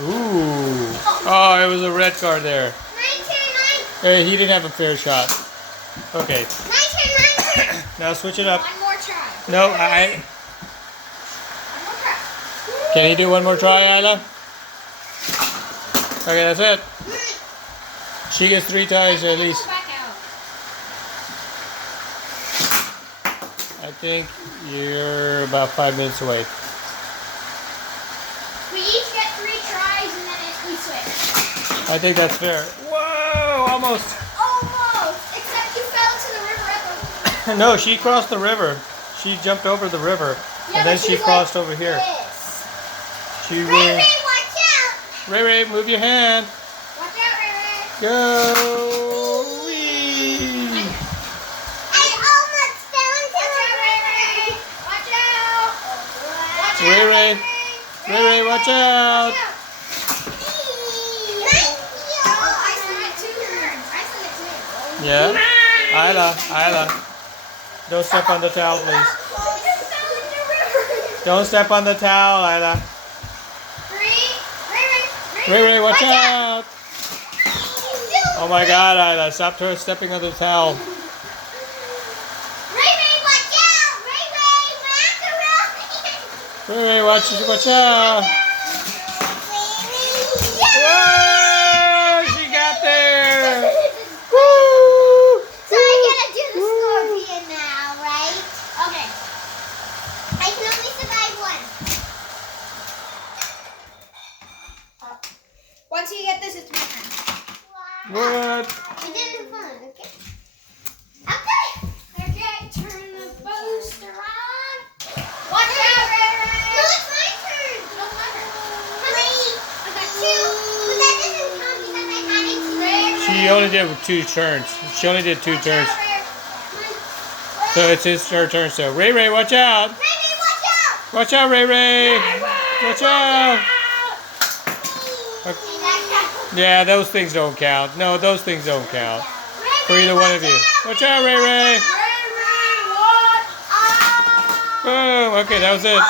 Ooh. Oh, it was a red car there. Hey, he didn't have a fair shot. Okay. My turn. Now switch it up. One more try. No, One more try. Can you do one more try, Isla? Okay, that's it. She gets 3 tries at least. I think you're about 5 minutes away. We each get 3 tries and then we switch. I think that's fair. Whoa, almost. Almost. Except you fell to the river at the... No, she crossed the river. She jumped over the river. Yeah, and then she crossed over here. This. She Ray, went. Ray, watch out. Ray Ray, move your hand. Watch out, Ray Ray. Go. Whee. I almost fell into the river. Watch out. Watch out. Ray Ray. Ray Ray, watch out. Yeah? Isla. Don't step on the towel, please. Don't step on the towel, Isla. Ray Ray, watch out. Oh my God, Isla, stop stepping on the towel. Ray Ray, watch out. Whoa, she got there. Woo. So I gotta do the scorpion now, right? Okay. I can only survive one. Once you get this, it's my turn. What? We did it for fun, okay? Okay, turn the booster on. Watch out, Ray Ray. No, it's my turn. No, it's my turn. 3. I got 2. But that doesn't count because I had it. She only did 2 turns. She only did 2 turns. So it's her turn. So Ray Ray, watch out. Ray Ray, watch out. Watch out, Ray Ray. Watch out. Yeah, those things don't count. No, those things don't count. For either one of you. Watch out, Ray Ray. Ray Ray, watch out. Boom. Okay, that was it.